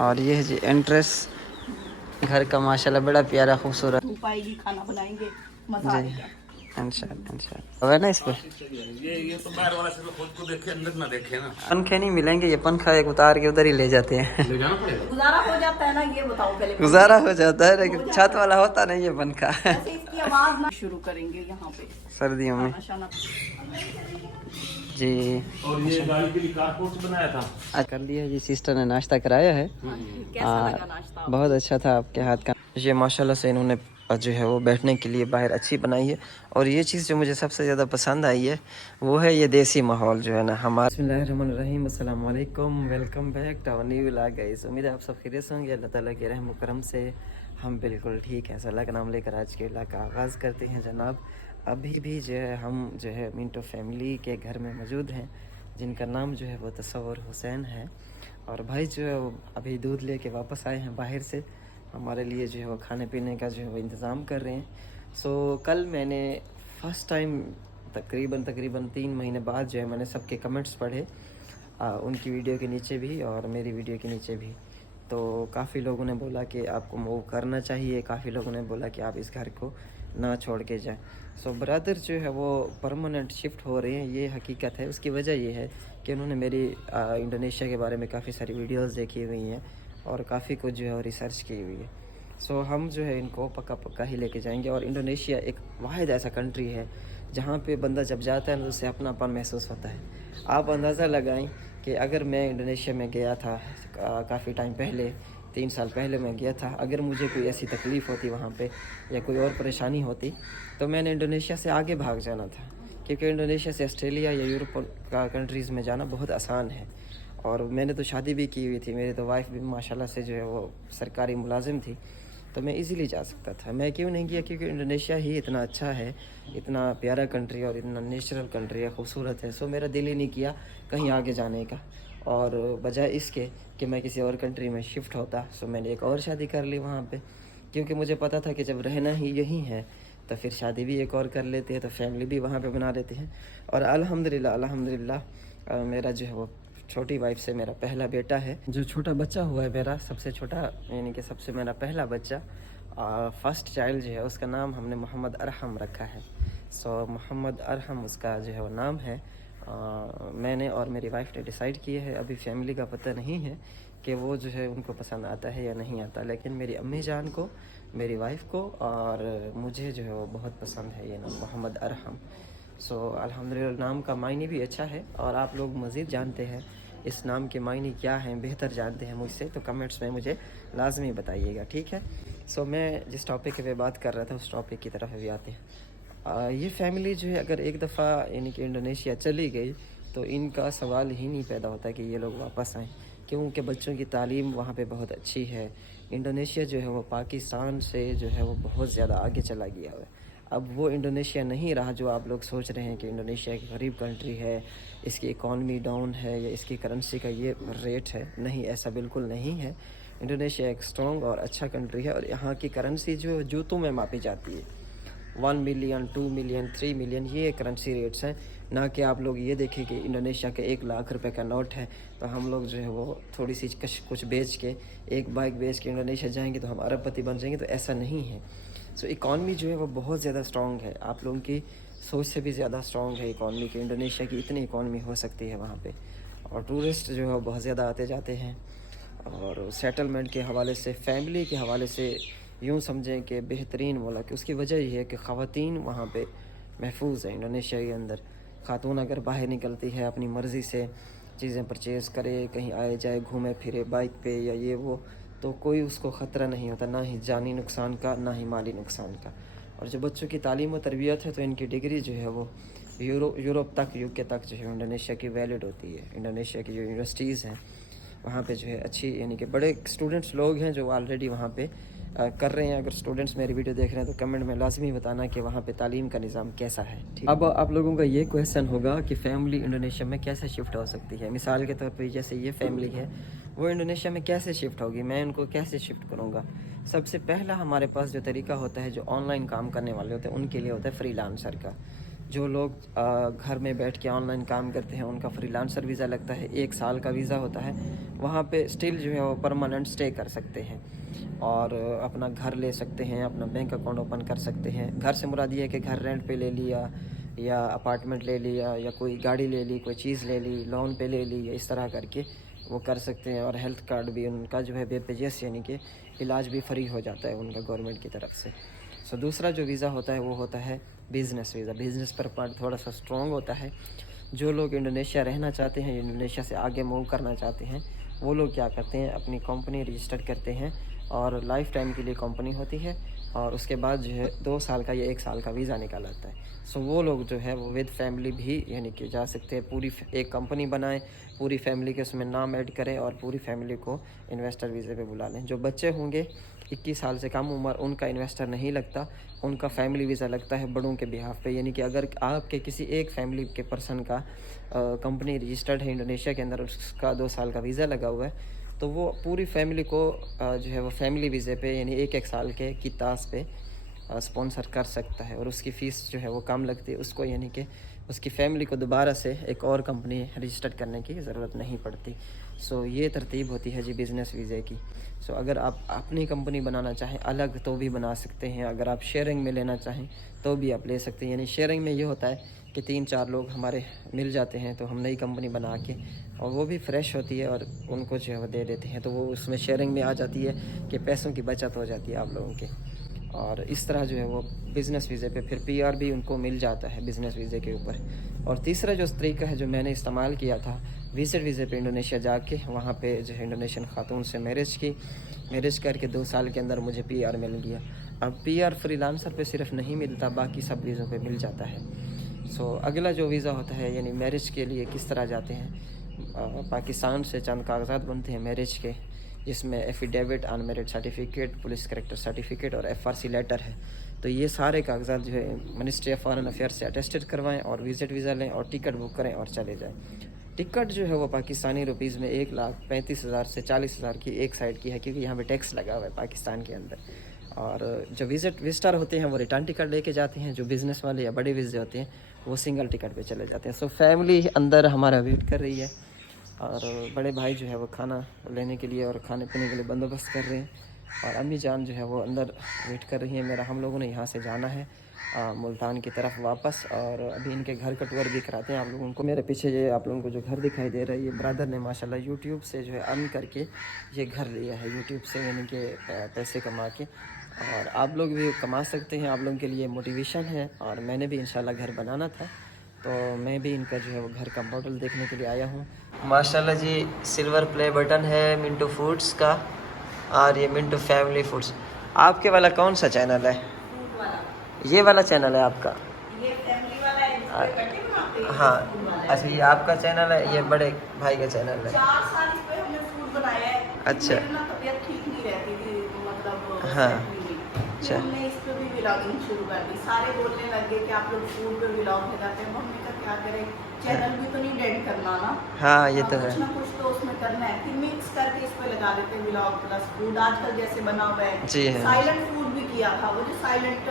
और ये है जी एंट्रेंस घर का, माशाल्लाह बड़ा प्यारा खूबसूरत। पाएगी खाना बनाएंगे मजा जी आएगा। इंशाल्लाह है ना इस पे। ये तो बाहर वाला सिर्फ खुद को देखे, अंदर ना देखे ना। पंखे नहीं मिलेंगे, ये पंखा एक उतार के उधर ही ले जाते हैं। ले जाना पड़ेगा। गुजारा हो जाता है ना, ये बताओ पहले। गुजारा हो जाता है लेकिन छत वाला होता नहीं है पंखा। ऐसे इसकी आवाज ना शुरू करेंगे यहाँ पे सर्दियों में खाना शाना। जी। और ये गाड़ी के लिए कारपोर्ट बनाया था। आज कर लिया जी, सिस्टर ने नाश्ता कराया है। कैसा लगा नाश्ता? बहुत अच्छा था आपके हाथ का। ये माशाल्लाह से इन्होंने जो है वो बैठने के लिए बाहर अच्छी बनाई है। और ये चीज़ जो मुझे सबसे ज़्यादा पसंद आई है वो है ये देसी माहौल जो है ना हमारा। बिस्मिल्लाहिर्रहमानिर्रहीम, अस्सलाम वालेकुम, welcome back to our new vlog guys. उम्मीद है आप सब खैरियत से होंगे। अल्लाह ताला के रहम करम से हम बिल्कुल ठीक हैं। अल्लाह का नाम लेकर आज के व्लॉग का आगाज़ करते हैं जनाब। अभी भी जो है हम जो है मिंटो फैमिली के घर में मौजूद हैं, जिनका नाम जो है वो तसव्वुर हुसैन है। और भाई जो है वो अभी दूध लेके वापस आए हैं बाहर से, हमारे लिए जो है वो खाने पीने का जो है वो इंतज़ाम कर रहे हैं। सो कल मैंने फ़र्स्ट टाइम तकरीबन 3 महीने बाद जो है मैंने सबके कमेंट्स पढ़े, उनकी वीडियो के नीचे भी और मेरी वीडियो के नीचे भी। तो काफ़ी लोगों ने बोला कि आपको मूव करना चाहिए, काफ़ी लोगों ने बोला कि आप इस घर को ना छोड़ के जाएं। सो ब्रदर जो है वो परमानेंट शिफ्ट हो रहे हैं, ये हकीकत है। उसकी वजह ये है कि उन्होंने मेरी इंडोनेशिया के बारे में काफ़ी सारी वीडियोस देखी हुई हैं और काफ़ी कुछ जो है रिसर्च की हुई है। सो हम जो है इनको पक्का पक्का ही लेके जाएंगे। और इंडोनेशिया एक वाहिद ऐसा कंट्री है जहाँ पे बंदा जब जाता है तो उससे अपनापन महसूस होता है। आप अंदाज़ा लगाएं कि अगर मैं इंडोनेशिया में गया था काफ़ी टाइम पहले, 3 साल पहले मैं गया था, अगर मुझे कोई ऐसी तकलीफ़ होती वहाँ पे या कोई और परेशानी होती तो मैंने इंडोनेशिया से आगे भाग जाना था, क्योंकि इंडोनेशिया से ऑस्ट्रेलिया या यूरोप का कंट्रीज़ में जाना बहुत आसान है। और मैंने तो शादी भी की हुई थी, मेरी तो वाइफ भी माशाल्लाह से जो है वो सरकारी मुलाजिम थी, तो मैं इजीली जा सकता था। मैं क्यों नहीं गया? क्योंकि इंडोनेशिया ही इतना अच्छा है, इतना प्यारा कंट्री और इतना नेचुरल कंट्री है, खूबसूरत है। सो मेरा दिल ही नहीं किया कहीं आगे जाने का। और बजाय इसके कि मैं किसी और कंट्री में शिफ्ट होता, सो मैंने एक और शादी कर ली वहाँ पे, क्योंकि मुझे पता था कि जब रहना ही यहीं है तो फिर शादी भी एक और कर लेते हैं, तो फैमिली भी वहाँ पे बना लेते हैं। और अल्हम्दुलिल्लाह मेरा जो है वो छोटी वाइफ से मेरा पहला बेटा है, जो छोटा बच्चा हुआ है मेरा सबसे छोटा, यानी कि सबसे मेरा पहला बच्चा, फर्स्ट चाइल्ड जो है उसका नाम हमने मोहम्मद अरहम रखा है। सो मोहम्मद अरहम उसका जो है वो नाम है। मैंने और मेरी वाइफ ने डिसाइड किया है। अभी फैमिली का पता नहीं है कि वो जो है उनको पसंद आता है या नहीं आता, लेकिन मेरी अम्मी जान को, मेरी वाइफ को और मुझे जो है वो बहुत पसंद है ये नाम मोहम्मद अरहम। सो अल्हम्दुलिल्लाह नाम का मायने भी अच्छा है। और आप लोग मज़ीद जानते हैं इस नाम के मायने क्या हैं, बेहतर जानते हैं मुझसे, तो कमेंट्स में मुझे लाजमी बताइएगा, ठीक है। सो मैं जिस टॉपिक पे बात कर रहा था उस टॉपिक की तरफ भी आते हैं। ये फैमिली जो है अगर एक दफ़ा यानी कि इंडोनेशिया चली गई तो इनका सवाल ही नहीं पैदा होता कि ये लोग वापस आएँ, क्योंकि बच्चों की तालीम वहाँ पे बहुत अच्छी है। इंडोनेशिया जो है वो पाकिस्तान से जो है वो बहुत ज़्यादा आगे चला गया है। अब वो इंडोनेशिया नहीं रहा जो आप लोग सोच रहे हैं कि इंडोनेशिया एक गरीब कंट्री है, इसकी इकॉनमी डाउन है या इसकी करेंसी का ये रेट है। नहीं, ऐसा बिल्कुल नहीं है। इंडोनेशिया एक स्ट्रॉन्ग और अच्छा कंट्री है और यहाँ की करेंसी जो जूतों में मापी जाती है। 1 मिलियन, 2 मिलियन, 3 मिलियन ये करेंसी रेट्स हैं, ना कि आप लोग ये देखें कि इंडोनेशिया के 1 लाख रुपए का नोट है तो हम लोग जो है वो थोड़ी सी कुछ बेच के, एक बाइक बेच के इंडोनेशिया जाएंगे तो हम अरबपति बन जाएंगे, तो ऐसा नहीं है। सो इकॉनमी जो है वो बहुत ज़्यादा स्ट्रॉन्ग है, आप लोगों की सोच से भी ज़्यादा स्ट्रॉन्ग है इकॉनमी की। इंडोनेशिया की इतनी इकॉनमी हो सकती है वहाँ पे। और टूरिस्ट जो है बहुत ज़्यादा आते जाते हैं। और सेटलमेंट के हवाले से, फैमिली के हवाले से यूँ समझें कि बेहतरीन बोला कि उसकी वजह यह है कि ख़वातीन वहाँ पे महफूज है। इंडोनेशिया के अंदर खातून अगर बाहर निकलती है अपनी मर्ज़ी से चीज़ें परचेज़ करे, कहीं आए जाए, घूमे फिरे बाइक पे या ये वो, तो कोई उसको ख़तरा नहीं होता, ना ही जानी नुकसान का ना ही माली नुकसान का। और जो बच्चों की तालीम व तरबियत है तो इनकी डिग्री जो है वो यूरोप तक, यूके तक जो है इंडोनेशिया की वैलिड होती है। इंडोनेशिया की जो यूनिवर्सिटीज़ हैं वहाँ पे जो है अच्छी, यानी कि बड़े स्टूडेंट्स लोग हैं जो ऑलरेडी वहाँ पे कर रहे हैं। अगर स्टूडेंट्स मेरी वीडियो देख रहे हैं तो कमेंट में लाजमी बताना कि वहाँ पे तालीम का निज़ाम कैसा है, ठीक। अब आप लोगों का ये क्वेश्चन होगा कि फ़ैमिली इंडोनेशिया में कैसे शिफ्ट हो सकती है। मिसाल के तौर पर जैसे ये फैमिली है वो इंडोनेशिया में कैसे शिफ्ट होगी, मैं उनको कैसे शिफ्ट करूँगा। सबसे पहला हमारे पास जो तरीका होता है, जो ऑनलाइन काम करने वाले होते हैं उनके लिए होता है फ्रीलांसर का। जो लोग घर में बैठ के ऑनलाइन काम करते हैं उनका फ्रीलांसर वीज़ा लगता है, 1 साल का वीज़ा होता है। वहाँ पे स्टिल जो है वो परमानेंट स्टे कर सकते हैं और अपना घर ले सकते हैं, अपना बैंक अकाउंट ओपन कर सकते हैं। घर से मुराद ये है कि घर रेंट पे ले लिया या अपार्टमेंट ले लिया या कोई गाड़ी ले ली, कोई चीज़ ले ली, लोन पे ले ली, इस तरह करके वो कर सकते हैं। और हेल्थ कार्ड भी उनका जो है बेपेजेस, यानी कि इलाज भी फ्री हो जाता है उनका गवर्नमेंट की तरफ से। सो दूसरा जो वीज़ा होता है वो होता है बिज़नेस वीज़ा। बिज़नेस पर पार्ट थोड़ा सा स्ट्रॉन्ग होता है। जो लोग इंडोनेशिया रहना चाहते हैं, इंडोनेशिया से आगे मूव करना चाहते हैं, वो लोग क्या करते हैं, अपनी कंपनी रजिस्टर करते हैं और लाइफ टाइम के लिए कंपनी होती है और उसके बाद जो है 2 साल का या 1 साल का वीज़ा निकाला जाता है। सो वो लोग जो है वो विद फैमिली भी यानी कि जा सकते हैं। पूरी एक कंपनी बनाएं, पूरी फैमिली के उसमें नाम ऐड करें और पूरी फैमिली को इन्वेस्टर वीज़े पे बुला लें। जो बच्चे होंगे 21 साल से कम उम्र, उनका इन्वेस्टर नहीं लगता, उनका फैमिली वीज़ा लगता है बड़ों के बिहाफ पे। यानी कि अगर आपके किसी एक फैमिली के पर्सन का कंपनी रजिस्टर्ड है इंडोनेशिया के अंदर, उसका 2 साल का वीज़ा लगा हुआ है, तो वो पूरी फैमिली को जो है वो फैमिली वीज़े पे यानी 1-1 साल के की तास पे स्पॉन्सर कर सकता है और उसकी फ़ीस जो है वो कम लगती है उसको, यानी कि उसकी फैमिली को दोबारा से एक और कंपनी रजिस्टर करने की ज़रूरत नहीं पड़ती। सो ये तरतीब होती है जी बिज़नेस वीज़े की। सो अगर आप अपनी कंपनी बनाना चाहें अलग तो भी बना सकते हैं, अगर आप शेयरिंग में लेना चाहें तो भी आप ले सकते हैं। यानी शेयरिंग में ये होता है कि 3-4 लोग हमारे मिल जाते हैं तो हम नई कंपनी बना के, और वो भी फ्रेश होती है और उनको जो है वो दे देते हैं, तो वो उसमें शेयरिंग में आ जाती है कि पैसों की बचत हो जाती है आप लोगों के। और इस तरह जो है वो बिज़नेस वीज़े पे फिर पीआर भी उनको मिल जाता है बिज़नेस वीज़े के ऊपर। और तीसरा जो तरीका है जो मैंने इस्तेमाल किया था विजिट वीज़े पे इंडोनेशिया जाके, वहाँ पे जो है इंडोनेशियन खातून से मैरिज करके 2 साल के अंदर मुझे पीआर मिल गया। अब पीआर फ्रीलांसर पे सिर्फ नहीं मिलता, बाकी सब वीज़ों पे मिल जाता है। सो अगला जो वीज़ा होता है यानी मैरिज के लिए किस तरह जाते हैं, पाकिस्तान से चंद कागजात बनते हैं मैरिज के, जिसमें affidavit, unmarried certificate, police character certificate और एफआरसी लेटर है। तो ये सारे कागजात जो है मिनिस्ट्री ऑफ फॉरेन अफेयर्स से अटेस्टेड करवाएं और विजिट वीज़ा लें और टिकट बुक करें और चले जाएं। टिकट जो है वो पाकिस्तानी रुपीज़ में 1,35,000 से 40,000 की एक साइड की है, क्योंकि यहाँ पे टैक्स लगा हुआ है पाकिस्तान के अंदर। और जो विजिटर होते हैं वो रिटर्न टिकट लेके जाते हैं, जो बिज़नेस वाले या बड़े वीज़े होते हैं वो सिंगल टिकट पे चले जाते हैं। सो फैमिली अंदर हमारा वेट कर रही है और बड़े भाई जो है वो खाना लेने के लिए और खाने पीने के लिए बंदोबस्त कर रहे हैं और अम्मी जान जो है वो अंदर वेट कर रही है। हम लोगों ने यहाँ से जाना है मुल्तान की तरफ वापस, और अभी इनके घर का टूर भी कराते हैं आप लोगों को। मेरे पीछे ये आप लोगों को जो घर दिखाई दे रहा है, ये ब्रदर ने माशाल्लाह यूट्यूब से जो है अर्न करके ये घर लिया है, यूट्यूब से यानी कि पैसे कमा के। और आप लोग भी कमा सकते हैं, आप लोगों के लिए मोटिवेशन है। और मैंने भी इंशाल्लाह घर बनाना था, तो मैं भी इनका जो है वो घर का मॉडल देखने के लिए आया हूँ। माशाल्लाह जी सिल्वर प्ले बटन है मिंटू फूड्स का, और ये मिंटू फैमिली फूड्स। आपके वाला कौन सा चैनल है? फूड वाला, ये वाला चैनल है आपका? ये फैमिली वाला है जिसपे बर्थडे मनाते हैं। हाँ, फूड वाला है। अच्छा ये आपका चैनल है, ये बड़े भाई का चैनल है। 4 साल इस पे हमने फूड बनाया है। अच्छा। मेरी ना तबीयत ठीक नहीं रहती थी, मतलब हाँ। अच्छा, हमने इस पे भी व्लॉगिंग शुरू कर दी। सारे बोलने लगे कि आप लोग फूड पे व्लॉग लगाते हैं, हमने कहा क्या करें, चैनल भी तो नहीं डेड करना ना। हाँ ये तो है। कुछ ना कुछ तो उसमें करना है, फिर मिक्स करके इस पे लगा देते हैं व्लॉग प्लस फूड। आजकल जैसे बना हुआ है जी है। साइलेंट फूड भी किया था, वो जो साइलेंट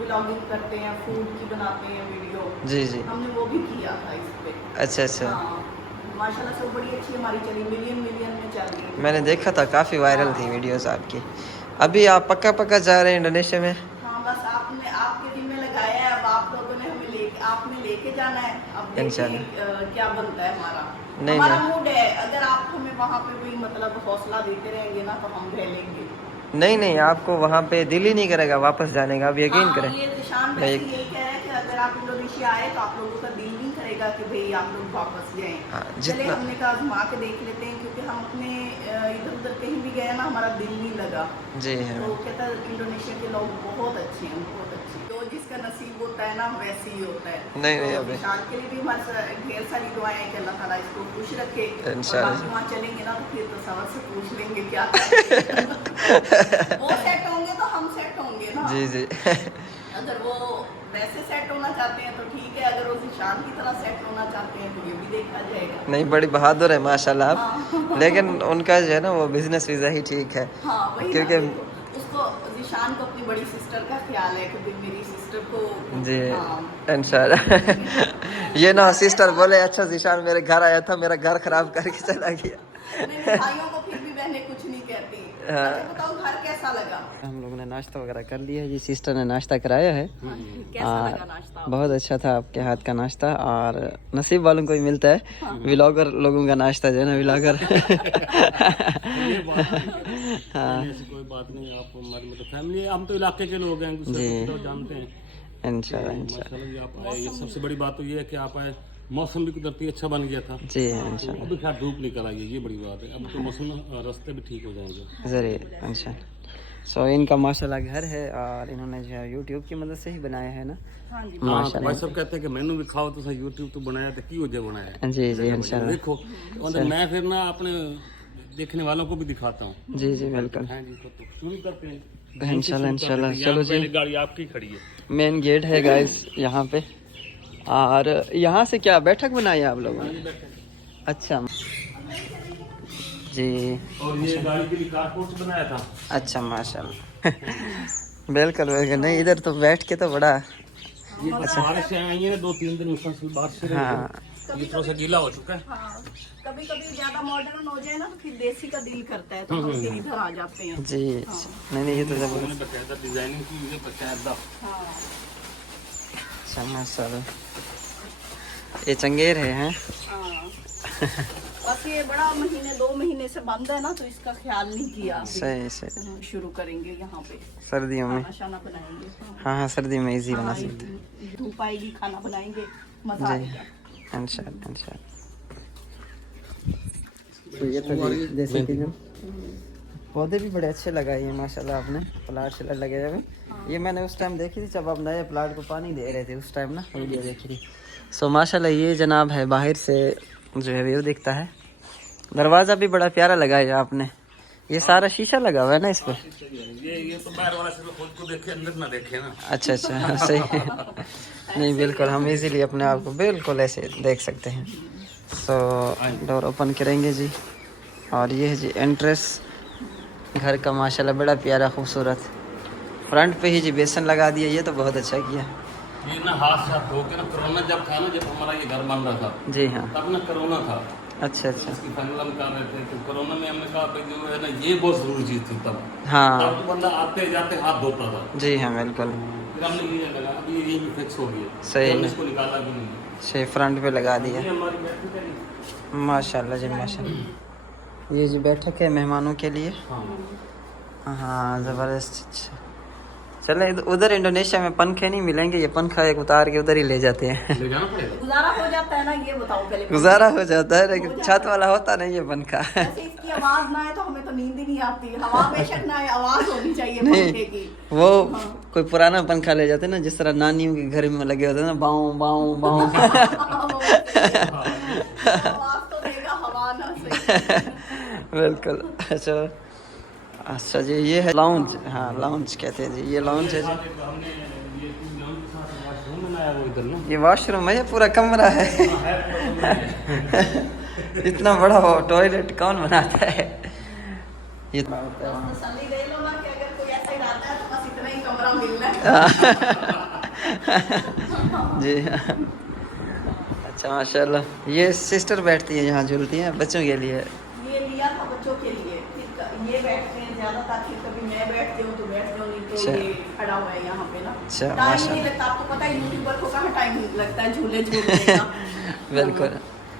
व्लॉगिंग करते हैं, फूड की बनाते हैं वीडियो, जी जी। हमने वो भी किया था इस पे। अच्छा अच्छा। हाँ, माशाल्लाह से बड़ी अच्छी हमारी चली, मिलियन में चल रही है। मैंने देखा था, काफ़ी वायरल थी वीडियोस आपकी। अभी आप पक्का जा रहे हैं इंडोनेशिया में? हाँ, बस आपने आपके दिन में लगाया है, अब आप लोगों ने आपने लेके जाना है। अब देखिए क्या बनता है हमारा मूड है। अगर आप हमें वहाँ पे भी मतलब हौसला देते रहेंगे ना तो हम रह लेंगे। नहीं, आपको वहाँ पे दिल ही नहीं करेगा वापस जाने का, आप यकीन करें। ये निशान वैसे यही कह रहा है कि अगर आप इंडोनेशिया आए तो आप लोगों का दिल नहीं करेगा कि भाई आप लोग वापस जाएं। हाँ, चले हमने कहा आजमा के देख लेते हैं, क्योंकि हम अपने इधर उधर कहीं भी गए ना हमारा दिल नहीं लगा। जी है। तो कहता है इंडोनेशिया के लोग बहुत अच्छे हैं, बहुत अच्छे। तो जिसका नसीब होता है ना वैसे ही होता है। नहीं तो अभी निशान के लिए भी हमारे ढेर सारी दुआएं हैं कि अल्लाह ताला इसको खुश रखे। इंशाल्लाह। बाकी वहाँ चलेंगे ना तो फिर तो सबर से पूछ लेंगे क्या वो सेट होंगे तो हम सेट होंगे ना। जी अगर वो वैसे सेट होना चाहते हैं तो ठीक है, अगर वो निशान की तरह सेट होना चाहते हैं तो ये भी देखा जाएगा। नहीं, बड़ी बहादुर है माशाल्लाह आप। हाँ। लेकिन उनका जो है ना वो बिजनेस वीज़ा ही ठीक है। हाँ, वही क्योंकि उसको ईशान को अपनी बड़ी सिस्टर का ख्याल है कि भाई मेरी सिस्टर को जी हाँ, इंशाल्लाह। ये ना सिस्टर बोले अच्छा ईशान मेरे घर आया था, मेरा घर खराब करके चला गया। नहीं, भाइयों को फिर भी बहनें कुछ नहीं कहती। अच्छा बताओ घर कैसा लगा? हम लोगों ने नाश्ता वगैरह कर लिया है जी, सिस्टर ने नाश्ता कराया है। कैसा लगा नाश्ता? बहुत अच्छा था आपके हाथ का नाश्ता, और नसीब वालों को ही मिलता है व्लॉगर लोगों का नाश्ता जो है ना, व्लॉगर। हाँ ऐसी कोई बात नहीं, आप हमारी मतलब फैमिली है, हम तो इलाके के लोग हैं, एक दूसरे को तो जानते हैं। इंशाल्लाह इंशाल्लाह माशाल्लाह जी आप आए, ये सबसे बड़ी बात तो ये है कि आप आए, मौसम भी कुदरती अच्छा बन गया था। जी इंशाल्लाह अभी खैर धूप निकल आई है, ये बड़ी बात है। अब तो मौसम रास्ते भी ठीक हो जाएंगे। ज़रूर इंशाल्लाह। सो इनका माशाल्लाह घर है, और इन्होंने जो है यूट्यूब की मदद से ही बनाया है ना। हाँ जी। हाँ, माशाल्लाह भाई सब कहते हैं कि मैंने भी खाओ तो सही, यूट्यूब तो बनाया तो की वजह बनाया है। जी जी इंशाल्लाह। देखो मतलब मैं फिर ना अपने देखने वालों को भी दिखाता हूँ। जी जी बिल्कुल हाँ जी, तो शुरू करते हैं इंशाल्लाह इंशाल्लाह। चलो जी, पहले गाड़ी आपकी खड़ी है। मेन गेट है गाइस यहाँ पे, और यहाँ से क्या बैठक बनाई है आप लोगों ने? अच्छा जी और ये गाड़ी के लिए कारपोर्ट बनाया था। अच्छा माशाल्लाह। बिल्कुल बिल्कुल, नहीं इधर तो बैठ के तो बड़ा। ये बारिश आई है 2-3 दिन मुसलसल बारिश से हाँ ये थोड़ा सा गीला हो चुका है। हाँ, कभी कभी ज्यादा मॉडर्न हो जाए ना तो फिर देसी का दिल करता है, तो हम फिर इधर आ जाते हैं। जी नहीं नहीं ये तो जबरदस्त। उन्होंने बकायदा डिजाइनिंग की है, बकायदा। हाँ, अच्छा माशाल्लाह, ये चंगेर है हैं? हाँ। बस ये बड़ा महीने 2 महीने से बंद है ना, तो इसका ख्याल नहीं किया। अभी सही सही। हम शुरू करेंगे यहाँ पे, सर्दियों में खाना शाना बनाएंगे। हाँ हाँ सर्दी में इजी बना हाँ, सकते हैं। धूप आएगी, खाना बनाएंगे, मजा जी आएगा। इंशाल्लाह इंशाल्लाह। तो ये तो जैसे कि जो पौधे भी बड़े अच्छे लगाए हैं माशाल्लाह आपने, प्लाट से लगे हुए। ये मैंने उस टाइम देखी थी जब आप नए प्लाट को पानी दे रहे थे, उस टाइम ना वीडियो देखी थी। सो माशाल्लाह ये जनाब है, बाहर से जो है व्यू दिखता है। दरवाज़ा भी बड़ा प्यारा लगाया है आपने, ये सारा शीशा लगा हुआ है ना इस पर? ये तो बाहर वाला सिर्फ खुद को देखे, अंदर ना देखे ना। अच्छा अच्छा सही है। नहीं बिल्कुल, हम इजीली अपने आप को बिल्कुल ऐसे देख सकते हैं। सो डोर ओपन करेंगे जी, और ये है जी एंट्रेंस घर का, माशाल्लाह बड़ा प्यारा खूबसूरत। फ्रंट पे ही जी बेसन लगा दिया, ये तो बहुत अच्छा किया। ये ना हाथ साथ हो के ना, कोरोना जब था ना, जब हमारा ये घर बन रहा था जी हाँ तब ना कोरोना था। अच्छा अच्छा इसकी फाइनल हम कर रहे थे, तो कोरोना में हमने कहा भाई जो है ना ये बहुत जरूरी चीज थी तब। हाँ तब तो बंदा आते जाते हाथ धोता था। जी हाँ बिल्कुल फिर हमने ये लगा, अभी ये भी फिक्स हो गया। सही हमने है। इसको निकाला भी नहीं। से फ्रंट पे लगा दिया। ये हमारी बैठक है। माशाल्लाह जी माशाल्लाह। ये जी बैठक है मेहमानों के लिए। हाँ हाँ ज़बरदस्त। अच्छा चले, उधर इंडोनेशिया में पंखे नहीं मिलेंगे, ये पंखा एक उतार के उधर ही ले जाते हैं। ले जाना पड़ेगा। गुजारा हो जाता है ना, ये बताओ पहले। गुजारा हो जाता है, लेकिन छत वाला होता नहीं है पंखा। वैसे इसकी आवाज ना है तो हमें तो नींद ही नहीं आती। हवा बेशक ना है, आवाज होनी चाहिए नहीं पंखे की। वो कोई पुराना पंखा ले जाते हैं ना, जिस तरह नानियों के घर में लगे होते हैं ना, बाऊं बाऊं बाऊं। आवाज तो देगा, हवा ना सही। बिल्कुल। अच्छा अच्छा जी, ये है लाउंज। हाँ लाउंज कहते हैं जी, ये लाउंज है जी। हमने ये लॉन के साथ वॉशरूम बनाया वो इधर ना। ये वॉशरूम है, ये पूरा कमरा है। इतना बड़ा वो टॉयलेट कौन बनाता है? ये तसल्ली ले लो ना कि अगर कोई ऐसा इरादा है तो बस इतना ही कमरा मिलना है। जी हाँ। अच्छा माशाल्लाह, ये सिस्टर बैठती है यहाँ, झूलती हैं बच्चों के लिए। ये लिया था बच्चों के लिए, फिर ये बैठते हैं ज्यादा, ताकि कभी मैं बैठती हूँ तो बैठ जाऊँ, नहीं तो अच्छा। ये खड़ा हुआ है यहाँ पे ना। अच्छा, टाइम माशाल्लाह। नहीं लगता, आपको पता है यूट्यूबर को कहाँ टाइम लगता है झूले झूलने का। बिल्कुल।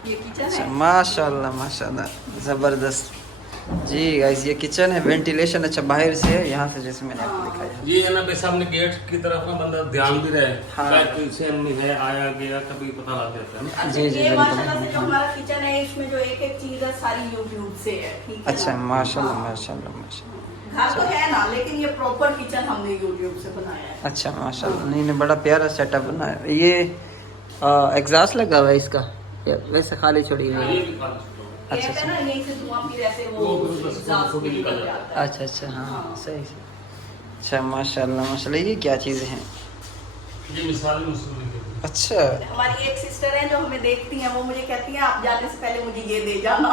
ये किचन अच्छा है। माशाल्लाह माशाल्लाह ज़बरदस्त जी। गाइस ये किचन है, वेंटिलेशन अच्छा बाहर से है, यहाँ से जैसे मैंने आपको दिखाया। ये है ना भाई सामने गेट की तरफ ना बंदा ध्यान भी रहे। हाँ। शायद कोई सेम नहीं है, आया गया कभी पता लग जाता है ना। अच्छा, जी, जी, ये बिल्कुल। माशाल्लाह से जो हमारा किचन है, इसमें जो एक एक चीज है सारी यूट्यूब से है, ठीक है अच्छा ना? माशाल्लाह हाँ। माशाल्लाह माशाल्लाह। घर तो है ना, लेकिन ये प्रॉपर किचन हमने यूट्यूब से बनाया है। अच्छा माशाल्लाह, नहीं नहीं बड़ा प्यारा सेटअप बना है। ये एग्जॉस्ट लगा हुआ है इसका, या वैसे खाली छोड़ी हुई ये है? भी खाली छोड़ो। अच्छा, ये है ना, यहीं से धुआं फिर ऐसे वो वो बस एग्जॉस्ट फोटो निकल निकल जाता है। अच्छा अच्छा हाँ हाँ। सही सही। अच्छा माशाल्लाह माशाल्लाह, ये क्या चीज़ें हैं? ये मिसाल मसूरी के। अच्छा हमारी एक सिस्टर है जो हमें देखती हैं, वो मुझे कहती हैं आप जाने से पहले मुझे ये दे जाना।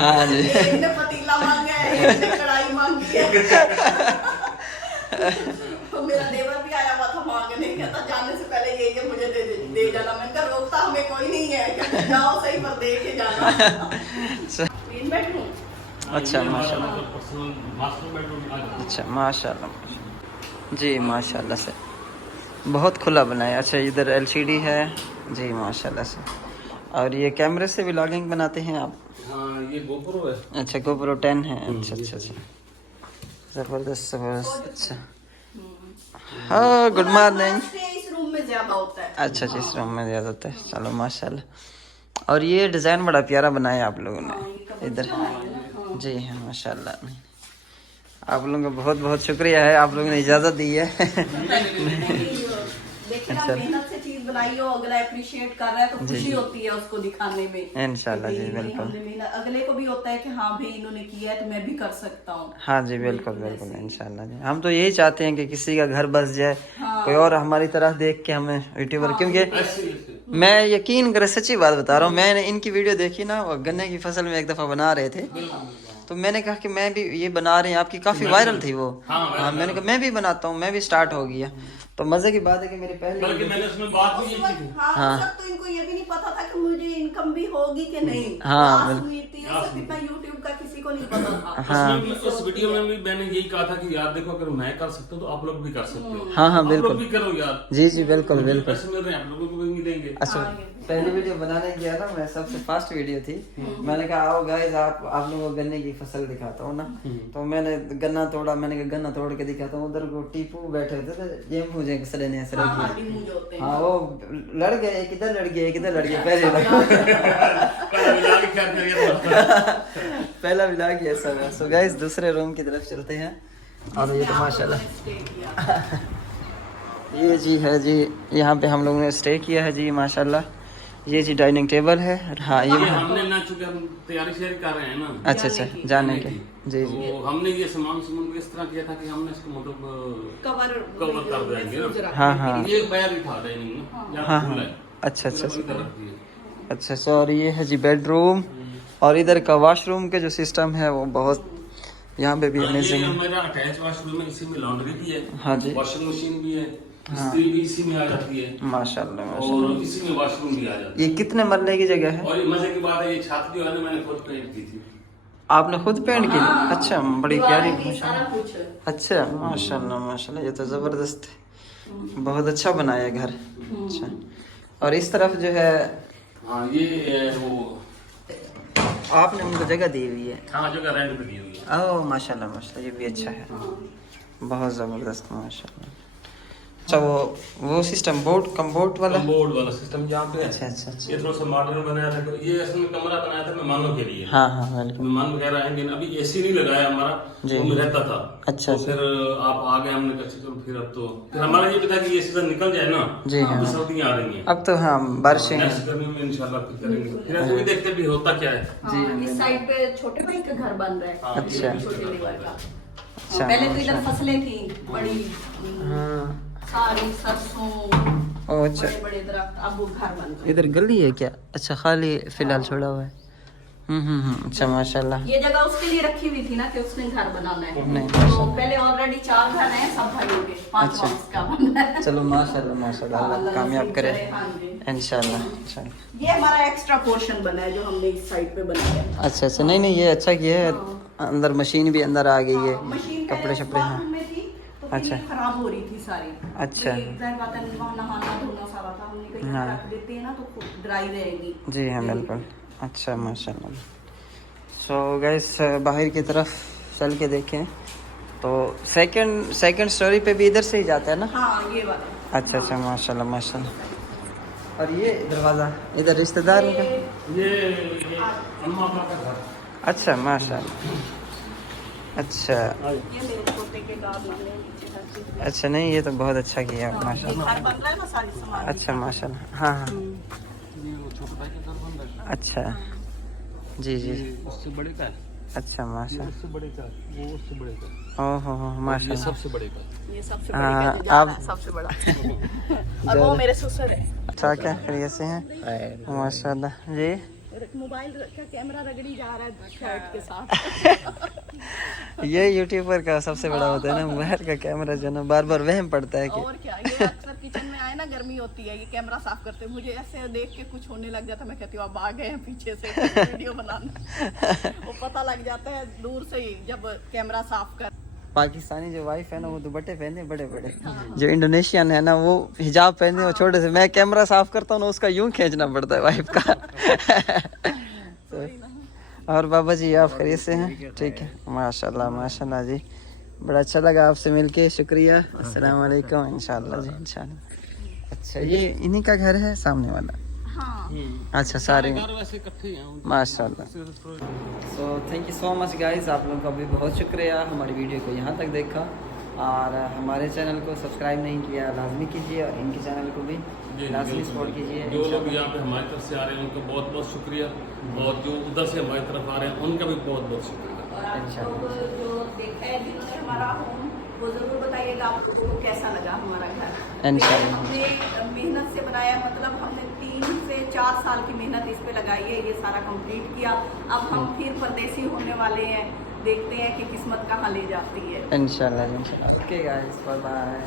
हाँ जी। एक ने पतीला मांगा है, एक ने कढ़ाई मांगी है। तो मेरा देवर भी आया हुआ था मांगने, कहता जाने से पहले ये मुझे दे जाना। मैंने कहा रोकता हमें कोई नहीं है, कहता जाओ सही पर दे के जाना। Queen bedroom. अच्छा माशाल्लाह। Master bedroom. अच्छा माशाल्लाह जी, माशाल्लाह से बहुत खुला बनाया। अच्छा इधर एलसीडी है जी माशाल्लाह से। और ये कैमरे से भी व्लॉगिंग बनाते हैं आप? हाँ ये गोप्रो है। अच्छा GoPro 10 है। अच्छा अच्छा अच्छा, ज़बरदस्त ज़बरदस्त। अच्छा हाँ, गुड मॉर्निंग। इस रूम में ज्यादा होता है। अच्छा अच्छा, इस रूम में ज़्यादा होता है। चलो माशाल्लाह। और ये डिज़ाइन बड़ा प्यारा बनाया आप लोगों ने इधर। जी हाँ माशाल्लाह, आप लोगों का बहुत बहुत शुक्रिया है, आप लोगों ने इजाज़त दी है। देखिए आप मेहनत से चीज बनाई हो, अगला अप्रिशिएट कर रहा है तो खुशी होती है उसको दिखाने में। इंशाल्लाह जी बिल्कुल। अगले को भी होता है कि हाँ भाई इन्होंने किया है तो मैं भी कर सकता हूँ। हाँ जी बिल्कुल बिल्कुल, इंशाल्लाह जी। हम तो यही चाहते हैं कि किसी का घर बस जाए, कोई और हमारी तरह देख के हमें यूट्यूबर, क्योंकि मैं यकीन करे सच्ची बात बता रहा हूँ, मैंने इनकी वीडियो देखी ना, वो गन्ने की फसल में एक दफ़ा बना रहे थे, तो मैंने कहा कि मैं भी ये बना रहे हैं, आपकी काफ़ी वायरल थी वो। हाँ मैंने कहा मैं भी बनाता हूँ, मैं भी स्टार्ट हो गया। तो मजे की बात है कि मेरी पहली मैंने उसमें बात भी की थी। हाँ तो इनको ये भी नहीं पता था कि मुझे इनकम भी होगी कि नहीं। हाँ इतना यूट्यूब का किसी को नहीं पता था। हाँ उस वीडियो में भी मैंने यही कहा था कि यार देखो अगर मैं कर सकता हूँ तो आप लोग भी कर सकते हो। हाँ हाँ आप लोग बिल्कुल, भी करो यार। जी जी बिल्कुल बिल्कुल। पैसे मिल रहे हैं आप लोगों को भी मिलेंगे। अच्छा पहली वीडियो बनाने गया ना मैं, सबसे फर्स्ट वीडियो थी। मैंने कहा आओ गाइस आप लोगों को गन्ने की फसल दिखाता हूँ ना। तो मैंने गन्ना तोड़ा, मैंने कहा गन्ना तोड़ के दिखाता हूँ। उधर को टीपू बैठे होते थे, ये मुझे सड़ने हाँ वो लड़ गए, एक इधर लड़ गया एक इधर लड़ गया। पहला मिला गया सब। सो गाइस दूसरे रूम की तरफ चलते हैं। और ये तो माशाल्लाह ये जी है जी, यहाँ पे हम लोगों ने स्टे किया है जी माशाल्लाह। ये जी डाइनिंग टेबल है। हाँ ये हमने ना, चूंकि हम तैयारी शेयर कर रहे हैं ना। अच्छा अच्छा जाने के जी जी। तो हमने ये सामान इस तरह किया था कि हमने इसको मतलब कवर कर देंगे ना। हाँ हाँ ये बैग ही था डाइनिंग में। हाँ हाँ अच्छा अच्छा अच्छा अच्छा। और ये है जी बेडरूम, और इधर का वॉशरूम के जो सिस्टम है वो बहुत यहाँ पे भी अमेजिंग है। मेरा अटैच वॉशरूम है, इसी में लॉन्ड्री भी है। हाँ जी वॉशिंग मशीन भी है, इस्त्री भी इसी में आ जाती है माशाल्लाह और माशाल्लाह। इसी में वॉशरूम भी आ जाती है। ये कितने मरले की जगह है? और ये मजे की बात है, ये छत जो है ना मैंने खुद पेंट की थी। आपने खुद पेंट की? अच्छा बड़ी प्यारी सारा कुछ। अच्छा माशाल्लाह माशाल्लाह, ये तो जबरदस्त है, बहुत अच्छा बनाया है घर। अच्छा और इस तरफ जो है हाँ ये वो आपने उनको जगह दी हुई है। हाँ जगह रेंट पे दी हुई है। ओह माशाल्लाह माशाल्लाह, ये भी अच्छा है, बहुत ज़बरदस्त माशाल्लाह। अच्छा वो सिस्टम बोर्ड वाला सिस्टम जहाँ पे है। अच्छा अच्छा अच्छा। ये थोड़ा सा मॉडर्न बनाया था, ये असल में कमरा बनाया था मेहमानों के लिए। हाँ हाँ बिल्कुल। मेहमान वगैरह आएंगे ना, अभी एसी नहीं लगाया हमारा, वो में रहता था। अच्छा तो फिर आप आ गए, हमने कहा चलो फिर अब तो फिर हमारा ये पता कि ये सीजन निकल जाए ना जी हाँ, तो सर्दियाँ आ रही हैं। अब तो हाँ बारिशें हैं। नेक्स्ट गर्मी में इंशाल्लाह फिर करेंगे, फिर ऐसे भी देखते भी होता क्या है। जी इस साइड पे छोटे भाई का घर बन रहा है। अच्छा छोटे लेवल का। अच्छा पहले तो इधर फसलें थी बड़ी, हाँ सारी सरसों, ओह अच्छा। बड़े बड़े दरख्त, अब वो घर बन रहे हैं। इधर गली है क्या? अच्छा खाली फिलहाल छोड़ा हुआ है। अच्छा माशाल्लाह। ये जगह उसके लिए रखी हुई थी ना कि उसने घर बनाना है। नहीं तो पहले ऑलरेडी 4 घर हैं सब भाइयों के, 5वां उसका बनना है। चलो माशाल्लाह माशाल्लाह, अल्लाह कामयाब करे इंशाल्लाह। चलो ये हमारा एक्स्ट्रा पोर्शन बना है जो हमने इस साइड पे बनाया है। अच्छा अच्छा, नहीं नहीं ये अच्छा किया है। अंदर मशीन भी अंदर आ गई है, मशीन कपड़े शपड़े हाँ। में थी तो अच्छा। फिर खराब हो रही थी सारी। अच्छा नहाना धोना सारा था, हमने कहीं रख देते हैं ना तो ड्राई रहेगी। जी हाँ बिल्कुल। अच्छा माशाल्लाह। सो गाइस बाहर की तरफ चल के देखें तो सेकंड स्टोरी पे भी इधर से ही जाता है ना? हाँ ये वाला। अच्छा अच्छा माशाल्लाह माशाल्लाह। और ये दरवाज़ा इधर रिश्तेदारों का? ये अम्मा का घर। अच्छा माशाल्लाह। अच्छा ये मेरे पोते के कारनामे नीचे हर चीज़। अच्छा नहीं ये तो बहुत अच्छा किया माशाल्लाह। घर बन रहा है ना सारी सामान। अच्छा माशाल्लाह हाँ हाँ ये वो छोटा भाई का घर बन रहा है। अच्छा जी जी उससे बड़े का है। अच्छा माशाल्लाह। उससे बड़े का है, वो उससे बड़े का है। ओह हो माशाल्लाह। सबसे बड़े का। ये सबसे हाँ, बड़ी आप आप- सबसे बड़ा। और वो मेरे ससुर है। अच्छा क्या खैरियत से हैं? माशाल्लाह जी। मोबाइल का कैमरा रगड़ी जा रहा है शर्ट के साथ। ये यूट्यूबर का सबसे बड़ा होता है ना, मोबाइल का कैमरा जो है ना बार बार वहम पड़ता है कि और क्या, ये अक्सर किचन में आए ना, गर्मी होती है, ये कैमरा साफ करते हैं, मुझे ऐसे देख के कुछ होने लग जाता है, मैं कहती हूँ अब आ गए हैं पीछे से वीडियो बनाना। वो पता लग जाता है दूर से ही जब कैमरा साफ कर। पाकिस्तानी जो वाइफ है ना वो दुपट्टे पहने बड़े बड़े, जो इंडोनेशियन है ना वो हिजाब पहने वो छोटे से। मैं कैमरा साफ करता हूँ ना उसका यूं खींचना पड़ता है वाइफ का। तो, और बाबा जी आप खैरियत से हैं? ठीक है, माशाल्लाह माशाल्लाह जी, बड़ा अच्छा लगा आपसे मिलके, शुक्रिया। अस्सलाम वालेकुम, इंशाल्लाह जी इंशाल्लाह। अच्छा ये इन्हीं का घर है सामने वाला? हाँ। अच्छा सारे वैसे इकट्ठे हैं माशाल्लाह। So thank you so much guys, आप लोगों का भी बहुत शुक्रिया हमारी वीडियो को यहाँ तक देखा, और हमारे चैनल को सब्सक्राइब नहीं किया लाजमी कीजिए, और इनके चैनल को भी लाजमी सपोर्ट कीजिए। जो लोग यहाँ पे हमारी तरफ से आ रहे हैं उनका बहुत बहुत शुक्रिया, और जो उधर से हमारी तरफ आ रहे हैं उनका भी बहुत बहुत शुक्रिया। और आप लोग जो देखते हैं जिन्होंने हमारा होम, वो जरूर बताइएगा आप लोगों को कैसा लगा हमारा घर। इंशाल्लाह। हमने मेहनत से बनाया, मतलब हमने 3 से 4 साल की मेहनत इस पे लगाई है, ये सारा कंप्लीट किया। अब हम फिर परदेसी होने वाले हैं, देखते हैं कि किस्मत कहाँ ले जाती है। इंशाल्लाह इंशाल्लाह। Okay guys, bye bye.